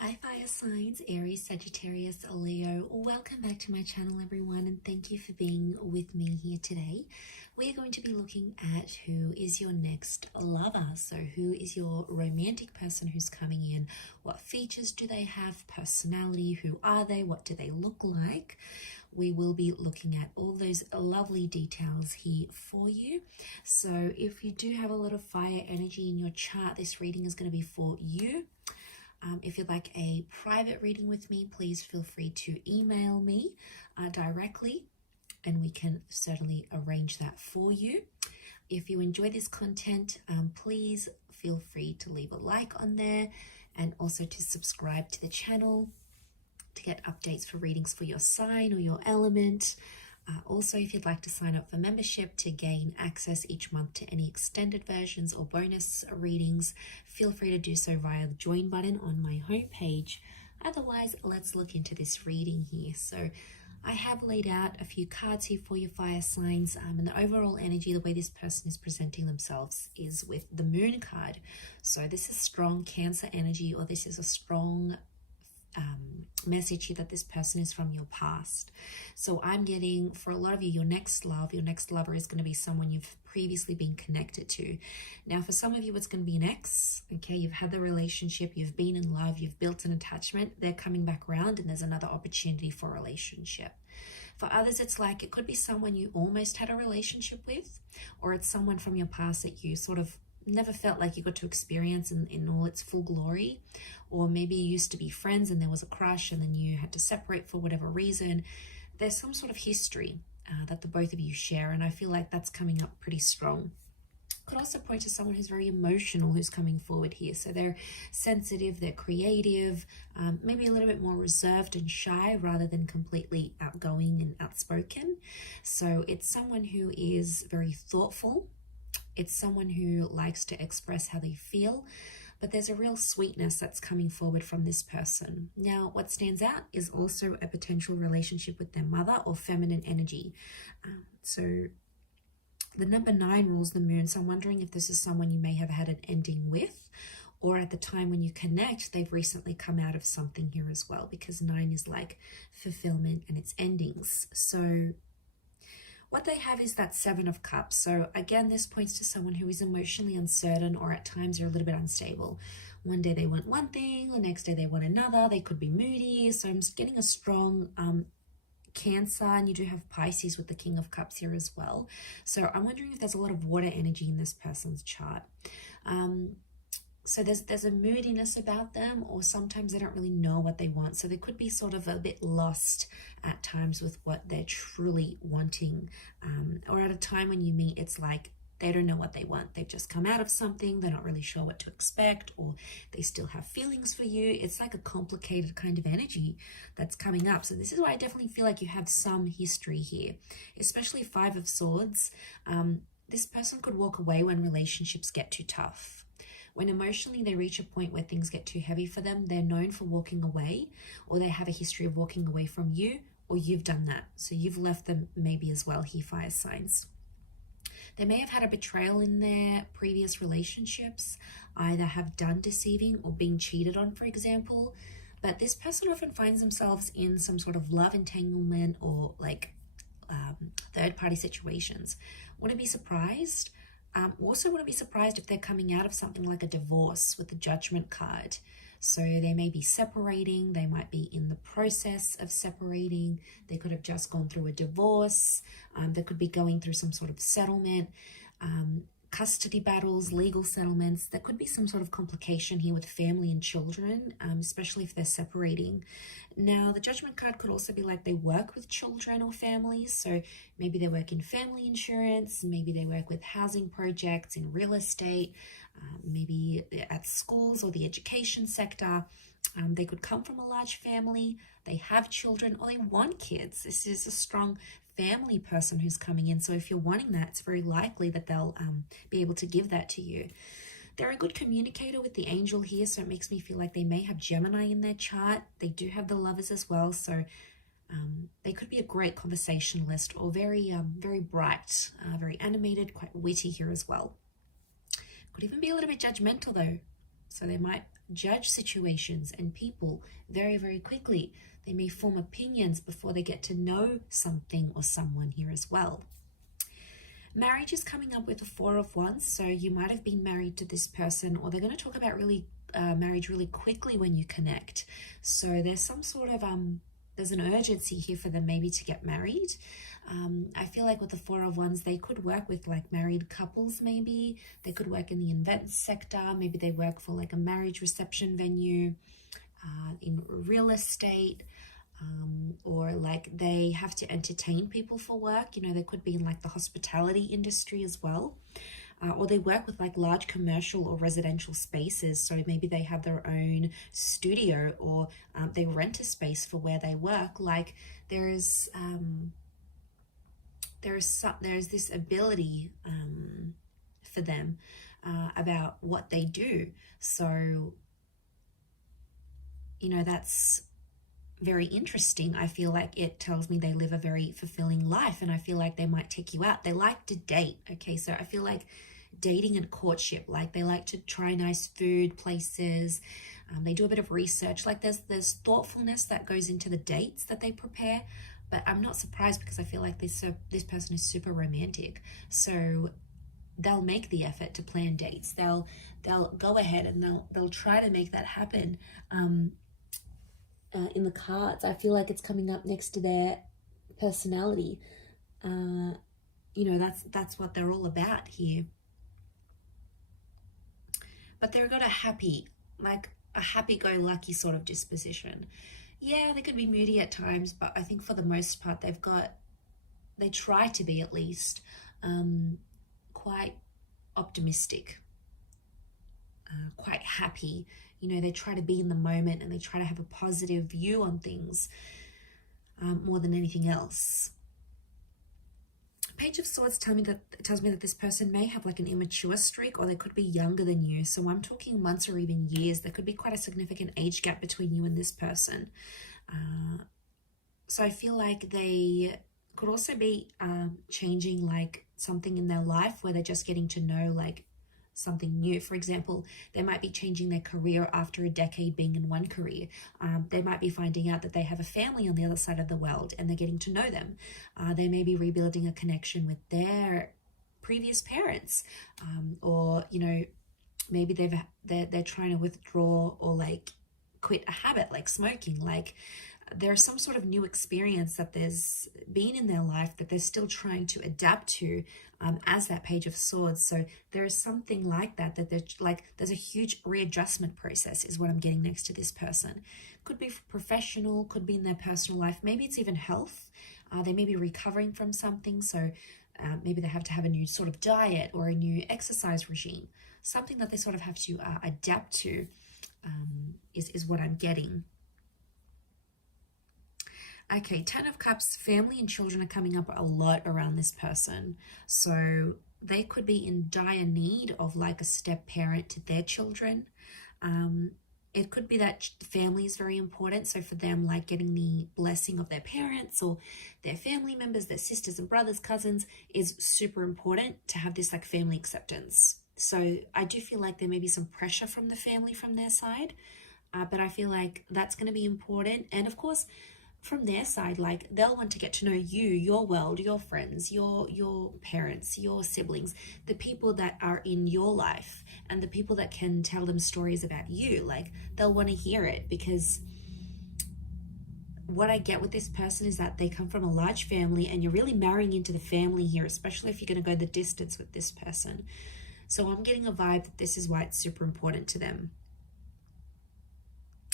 Hi fire signs, Aries, Sagittarius, Leo. Welcome back to my channel everyone, and thank you for being with me here today. We are going to be looking at who is your next lover. So who is your romantic person who's coming in? What features do they have? Personality, who are they? What do they look like? We will be looking at all those lovely details here for you. So if you do have a lot of fire energy in your chart, this reading is going to be for you. If you'd like a private reading with me, please feel free to email me directly, and we can certainly arrange that for you. If you enjoy this content, please feel free to leave a like on there and also to subscribe to the channel to get updates for readings for your sign or your element. Also, if you'd like to sign up for membership to gain access each month to any extended versions or bonus readings, feel free to do so via the join button on my homepage. Otherwise, let's look into this reading here. So I have laid out a few cards here for your fire signs, and the overall energy, the way this person is presenting themselves is with the moon card. So this is strong Cancer energy, or this is a strong message here that this person is from your past. So I'm getting, for a lot of you, your next lover is going to be someone you've previously been connected to. Now for some of you, it's going to be an ex. Okay, you've had the relationship, you've been in love, you've built an attachment, they're coming back around and there's another opportunity for a relationship. For others, it's like it could be someone you almost had a relationship with, or it's someone from your past that you sort of never felt like you got to experience in all its full glory. Or maybe you used to be friends and there was a crush and then you had to separate for whatever reason. There's some sort of history that the both of you share, and I feel like that's coming up pretty strong. Could also point to someone who's very emotional who's coming forward here. So they're sensitive, they're creative, maybe a little bit more reserved and shy rather than completely outgoing and outspoken. So it's someone who is very thoughtful. It's someone who likes to express how they feel, but there's a real sweetness that's coming forward from this person. Now, what stands out is also a potential relationship with their mother or feminine energy. So the number 9 rules the moon. So I'm wondering if this is someone you may have had an ending with, or at the time when you connect, they've recently come out of something here as well, because 9 is like fulfillment and it's endings. So what they have is that 7 of Cups. So again, this points to someone who is emotionally uncertain, or at times they're a little bit unstable. One day they want one thing, the next day they want another. They could be moody. So I'm getting a strong Cancer, and you do have Pisces with the King of Cups here as well. So I'm wondering if there's a lot of water energy in this person's chart. So there's a moodiness about them, or sometimes they don't really know what they want. So they could be sort of a bit lost at times with what they're truly wanting. Or at a time when you meet, it's like they don't know what they want. They've just come out of something. They're not really sure what to expect, or they still have feelings for you. It's like a complicated kind of energy that's coming up. So this is why I definitely feel like you have some history here, especially 5 of Swords. This person could walk away when relationships get too tough. When emotionally they reach a point where things get too heavy for them, they're known for walking away, or they have a history of walking away from you, or you've done that. So you've left them maybe as well here, fire signs. They may have had a betrayal in their previous relationships, either have done deceiving or being cheated on, for example. But this person often finds themselves in some sort of love entanglement or like third-party situations. Wouldn't be surprised. Also wouldn't be surprised if they're coming out of something like a divorce with the Judgment card. So they may be separating, they might be in the process of separating, they could have just gone through a divorce, they could be going through some sort of settlement, custody battles, legal settlements. There could be some sort of complication here with family and children, especially if they're separating. Now, the Judgment card could also be like they work with children or families. So maybe they work in family insurance, maybe they work with housing projects, in real estate, maybe at schools or the education sector. They could come from a large family, they have children, or they want kids. This is a strong family person who's coming in. So if you're wanting that, it's very likely that they'll be able to give that to you. They're a good communicator with the angel here, so it makes me feel like they may have Gemini in their chart. They do have the Lovers as well, so they could be a great conversationalist, or very bright, very animated, quite witty here as well. Could even be a little bit judgmental though. So they might judge situations and people very, very quickly. They may form opinions before they get to know something or someone here as well. Marriage is coming up with the Four of Wands, so you might have been married to this person, or they're going to talk about marriage really quickly when you connect. So there's some sort of there's an urgency here for them maybe to get married. I feel like with the Four of Wands, they could work with like married couples maybe. They could work in the events sector. Maybe they work for like a marriage reception venue, in real estate, or like they have to entertain people for work. You know, they could be in like the hospitality industry as well. Or they work with like large commercial or residential spaces. So maybe they have their own studio, or they rent a space for where they work. Like there's this ability for them about what they do. So, you know, that's very interesting. I feel like it tells me they live a very fulfilling life, and I feel like they might take you out. They like to date. Okay, so I feel like dating and courtship, like they like to try nice food places. They do a bit of research. Like there's thoughtfulness that goes into the dates that they prepare. But I'm not surprised, because I feel like this person is super romantic. So they'll make the effort to plan dates. They'll go ahead and they'll try to make that happen. In the cards, I feel like it's coming up next to their personality. You know, that's what they're all about here. But they've got a happy-go-lucky sort of disposition. Yeah, they could be moody at times, but I think for the most part they try to be at least quite optimistic, quite happy. You know, they try to be in the moment, and they try to have a positive view on things more than anything else. Page of Swords tells me that this person may have like an immature streak, or they could be younger than you. So I'm talking months or even years. There could be quite a significant age gap between you and this person. So I feel like they could also be changing like something in their life, where they're just getting to know like something new. For example, they might be changing their career after a decade being in one career. They might be finding out that they have a family on the other side of the world, and they're getting to know them. They may be rebuilding a connection with their previous parents, or you know, maybe they're trying to withdraw or like quit a habit like smoking. Like there's some sort of new experience that there's been in their life that they're still trying to adapt to, as that Page of Swords. So there is something like that there's a huge readjustment process is what I'm getting next to this person. Could be professional, could be in their personal life. Maybe it's even health. They may be recovering from something. So maybe they have to have a new sort of diet or a new exercise regime. Something that they sort of have to adapt to is what I'm getting. Okay, Ten of Cups, family and children are coming up a lot around this person. So they could be in dire need of like a step parent to their children. It could be that family is very important. So for them, like getting the blessing of their parents or their family members, their sisters and brothers, cousins, is super important to have this like family acceptance. So I do feel like there may be some pressure from the family from their side, but I feel like that's going to be important. And of course, from their side, like they'll want to get to know you, your world, your friends, your parents, your siblings, the people that are in your life, and the people that can tell them stories about you. Like they'll want to hear it, because what I get with this person is that they come from a large family, and you're really marrying into the family here, especially if you're going to go the distance with this person. So I'm getting a vibe that this is why it's super important to them.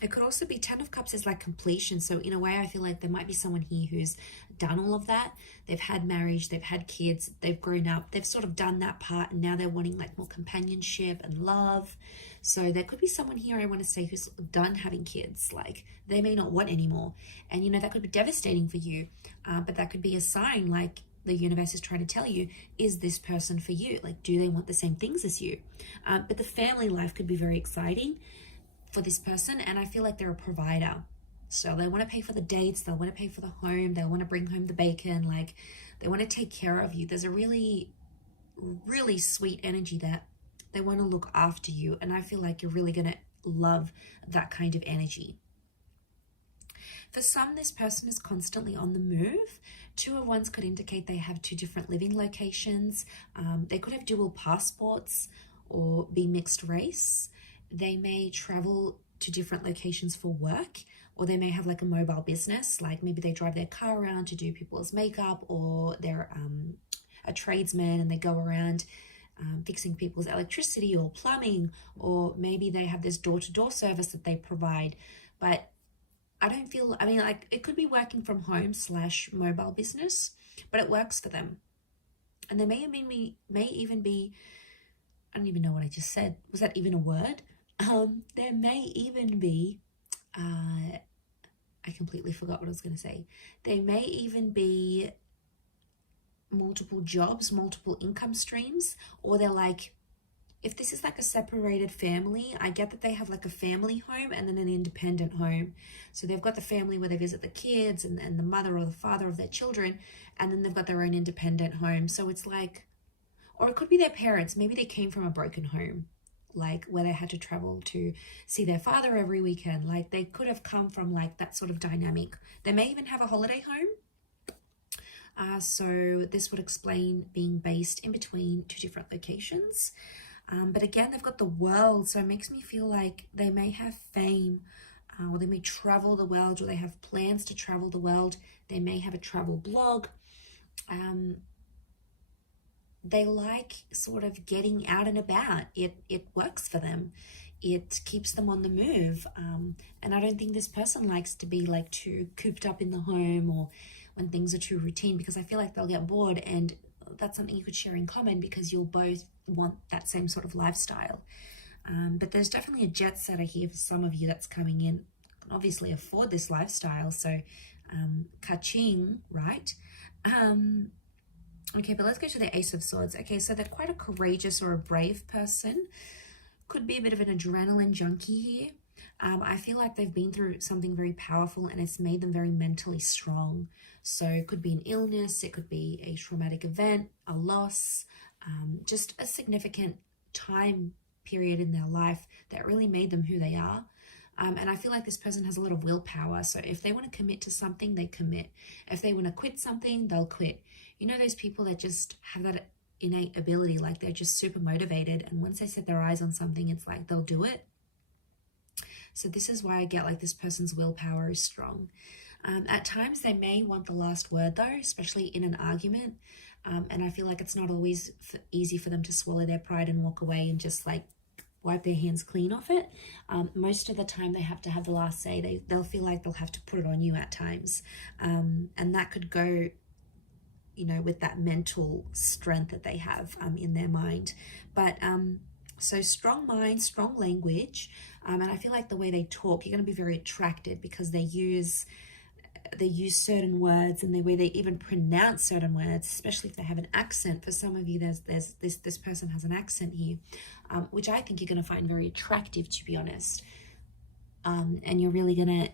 It could also be Ten of Cups is like completion. So in a way, I feel like there might be someone here who's done all of that. They've had marriage, they've had kids, they've grown up, they've sort of done that part, and now they're wanting like more companionship and love. So there could be someone here, I want to say, who's done having kids. Like they may not want anymore. And you know, that could be devastating for you. But that could be a sign, like the universe is trying to tell you, is this person for you? Like, do they want the same things as you? But the family life could be very exciting for this person, and I feel like they're a provider. So they want to pay for the dates, they want to pay for the home, they want to bring home the bacon, like they want to take care of you. There's a really, really sweet energy that They want to look after you. And I feel like you're really going to love that kind of energy. For some, this person is constantly on the move. 2 of Wands could indicate they have 2 different living locations. They could have dual passports or be mixed race. They may travel to different locations for work, or they may have like a mobile business, like maybe they drive their car around to do people's makeup, or they're a tradesman and they go around fixing people's electricity or plumbing, or maybe they have this door-to-door service that they provide. But I don't feel, I mean, like it could be working from home / mobile business, but it works for them. And they may even be, I don't even know what I just said. Was that even a word? There may even be, I completely forgot what I was going to say. There may even be multiple jobs, multiple income streams, or they're like, if this is like a separated family, I get that they have like a family home and then an independent home. So they've got the family where they visit the kids and the mother or the father of their children, and then they've got their own independent home. So it's like, or it could be their parents. Maybe they came from a broken home, like where they had to travel to see their father every weekend. Like they could have come from like that sort of dynamic. They may even have a holiday home. So this would explain being based in between 2 different locations. But again, they've got the world, so it makes me feel like they may have fame, or they may travel the world, or they have plans to travel the world. They may have a travel blog. They like sort of getting out and about. It works for them. It keeps them on the move. And I don't think this person likes to be like too cooped up in the home, or when things are too routine, because I feel like they'll get bored, and that's something you could share in common because you'll both want that same sort of lifestyle. But there's definitely a jet setter here for some of you that's coming in, can obviously afford this lifestyle. So ka-ching, right? Okay, but let's go to the Ace of Swords. Okay, so they're quite a courageous or a brave person. Could be a bit of an adrenaline junkie here. I feel like they've been through something very powerful and it's made them very mentally strong. So it could be an illness, it could be a traumatic event, a loss, just a significant time period in their life that really made them who they are. And I feel like this person has a lot of willpower. So if they want to commit to something, they commit. If they want to quit something, they'll quit. You know, those people that just have that innate ability, like they're just super motivated. And once they set their eyes on something, it's like they'll do it. So this is why I get like this person's willpower is strong. At times they may want the last word though, especially in an argument. And I feel like it's not always easy for them to swallow their pride and walk away and just like wipe their hands clean off it. Most of the time they have to have the last say. They'll feel like they'll have to put it on you at times. And that could go, you know, with that mental strength that they have in their mind. But so strong mind, strong language. And I feel like the way they talk, you're going to be very attracted because they use certain words, and the way they even pronounce certain words, especially if they have an accent. For some of you, this person has an accent here, which I think you're going to find very attractive, to be honest. And you're really going to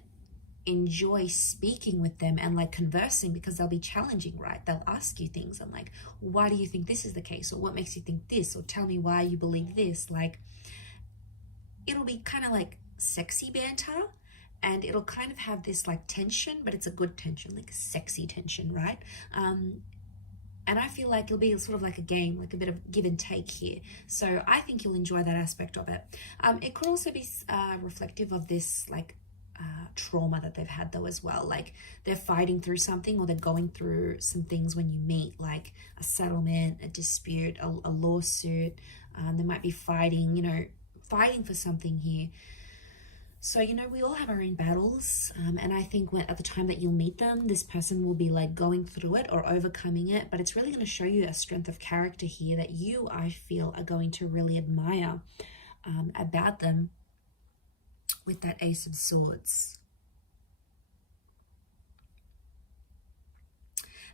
enjoy speaking with them and like conversing, because they'll be challenging, right? They'll ask you things and like, why do you think this is the case? Or what makes you think this? Or tell me why you believe this. Like, it'll be kind of like sexy banter. And it'll kind of have this like tension, but it's a good tension, like a sexy tension, right? And I feel like it'll be sort of like a game, like a bit of give and take here. So I think you'll enjoy that aspect of it. It could also be reflective of this like trauma that they've had though as well. Like they're fighting through something, or they're going through some things when you meet, like a settlement, a dispute, a lawsuit. They might be fighting, you know, fighting for something here. So, you know, we all have our own battles, and I think at the time that you'll meet them, this person will be like going through it or overcoming it, but it's really going to show you a strength of character here that you, I feel, are going to really admire about them with that Ace of Swords.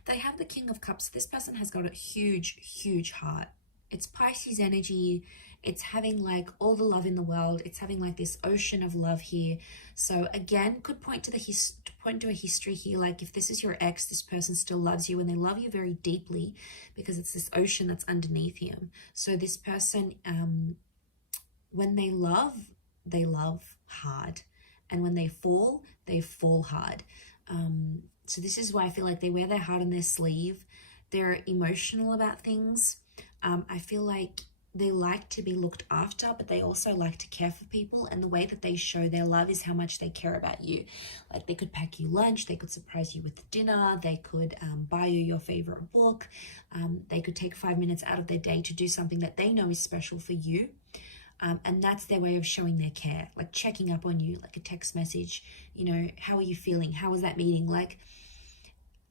They have the King of Cups. This person has got a huge, huge heart. It's Pisces energy. It's having like all the love in the world. It's having like this ocean of love here. So again, could point to point to a history here. Like if this is your ex, this person still loves you and they love you very deeply because it's this ocean that's underneath him. So this person, when they love hard, and when they fall hard. So this is why I feel like they wear their heart on their sleeve. They're emotional about things. I feel like they like to be looked after, but they also like to care for people. And the way that they show their love is how much they care about you. Like they could pack you lunch, they could surprise you with dinner, they could buy you your favorite book. They could take 5 minutes out of their day to do something that they know is special for you. And that's their way of showing their care, like checking up on you, like a text message, you know, how are you feeling? How was that meeting? Like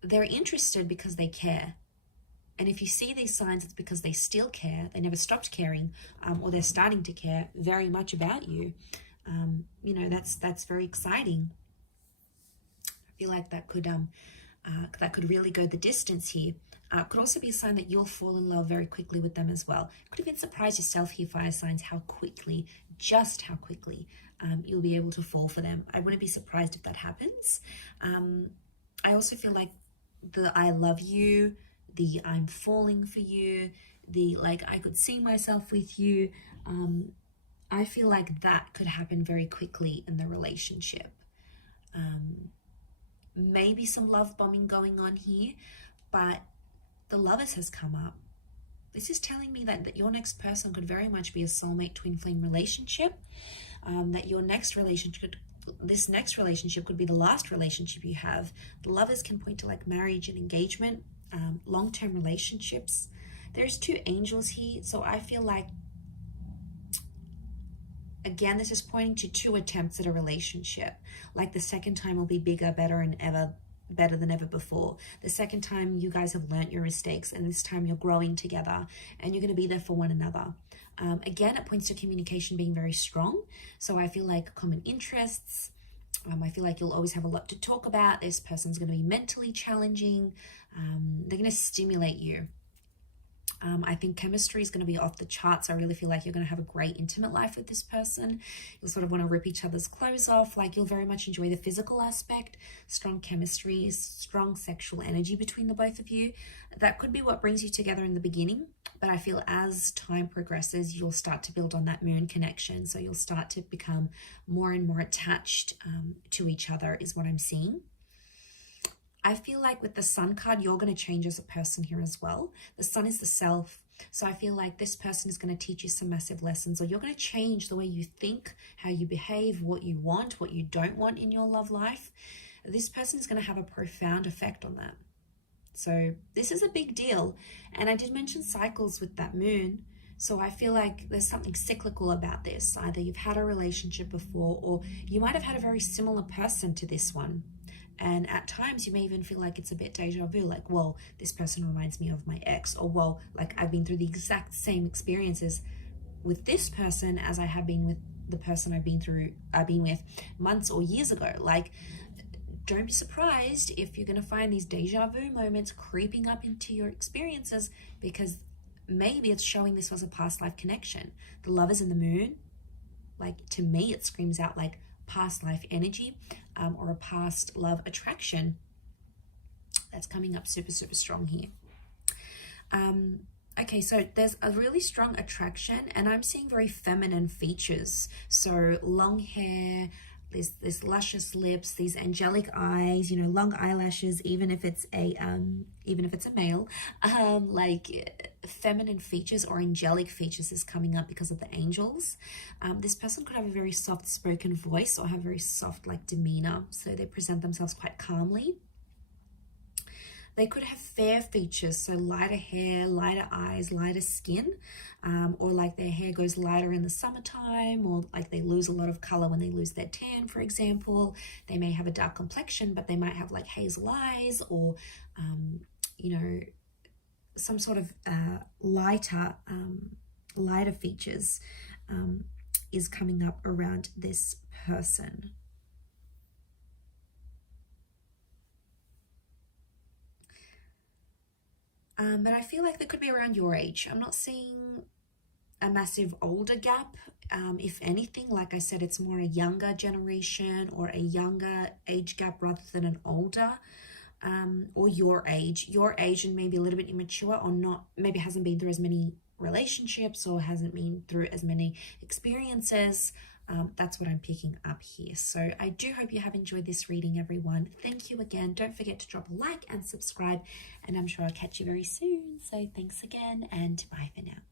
they're interested because they care. And if you see these signs, it's because they still care. They never stopped caring, or they're starting to care very much about you. You know, that's very exciting. I feel like that could really go the distance here. Could also be a sign that you'll fall in love very quickly with them as well. Could even surprise yourself here, fire signs, just how quickly you'll be able to fall for them. I wouldn't be surprised if that happens. I also feel like the I love you, the I'm falling for you, the like I could see myself with you. I feel like that could happen very quickly in the relationship. Maybe some love bombing going on here, but the Lovers has come up. This is telling me that your next person could very much be a soulmate twin flame relationship, that your next relationship, this next relationship could be the last relationship you have. The Lovers can point to like marriage and engagement, long-term relationships. There's 2 angels here, so I feel like, again, this is pointing to 2 attempts at a relationship. Like the second time will be bigger, better than ever before. The second time you guys have learnt your mistakes, and this time you're growing together and you're going to be there for one another. Again, it points to communication being very strong. So I feel like common interests. I feel like you'll always have a lot to talk about. This person's going to be mentally challenging. They're going to stimulate you. I think chemistry is going to be off the charts. I really feel like you're going to have a great intimate life with this person. You'll sort of want to rip each other's clothes off. Like you'll very much enjoy the physical aspect, strong chemistry, strong sexual energy between the both of you. That could be what brings you together in the beginning. But I feel as time progresses, you'll start to build on that moon connection. So you'll start to become more and more attached to each other is what I'm seeing. I feel like with the Sun card, you're going to change as a person here as well. The Sun is the self. So I feel like this person is going to teach you some massive lessons, or you're going to change the way you think, how you behave, what you want, what you don't want in your love life. This person is going to have a profound effect on that. So this is a big deal. And I did mention cycles with that moon. So I feel like there's something cyclical about this. Either you've had a relationship before, or you might have had a very similar person to this one. And at times you may even feel like it's a bit deja vu, like, whoa, this person reminds me of my ex, or whoa, like I've been through the exact same experiences with this person as I have been with the person I've been with months or years ago. Like, don't be surprised if you're going to find these deja vu moments creeping up into your experiences, because maybe it's showing this was a past life connection. The Lovers in the moon, like to me, it screams out like past life energy, or a past love attraction that's coming up super, super strong here. Okay, so there's a really strong attraction, and I'm seeing very feminine features. So long hair, this luscious lips, these angelic eyes, you know, long eyelashes, even if it's a male, like feminine features or angelic features is coming up because of the angels. This person could have a very soft spoken voice or have very soft like demeanor, so they present themselves quite calmly. They could have fair features, so lighter hair, lighter eyes, lighter skin, or like their hair goes lighter in the summertime, or like they lose a lot of color when they lose their tan, for example. They may have a dark complexion, but they might have like hazel eyes, or, you know, some sort of lighter features is coming up around this person. But I feel like they could be around your age. I'm not seeing a massive older gap. If anything, like I said, it's more a younger generation or a younger age gap rather than an older, or your age and maybe a little bit immature, or not, maybe hasn't been through as many relationships or hasn't been through as many experiences. That's what I'm picking up here. So I do hope you have enjoyed this reading, everyone. Thank you again. Don't forget to drop a like and subscribe, and I'm sure I'll catch you very soon. So thanks again, and bye for now.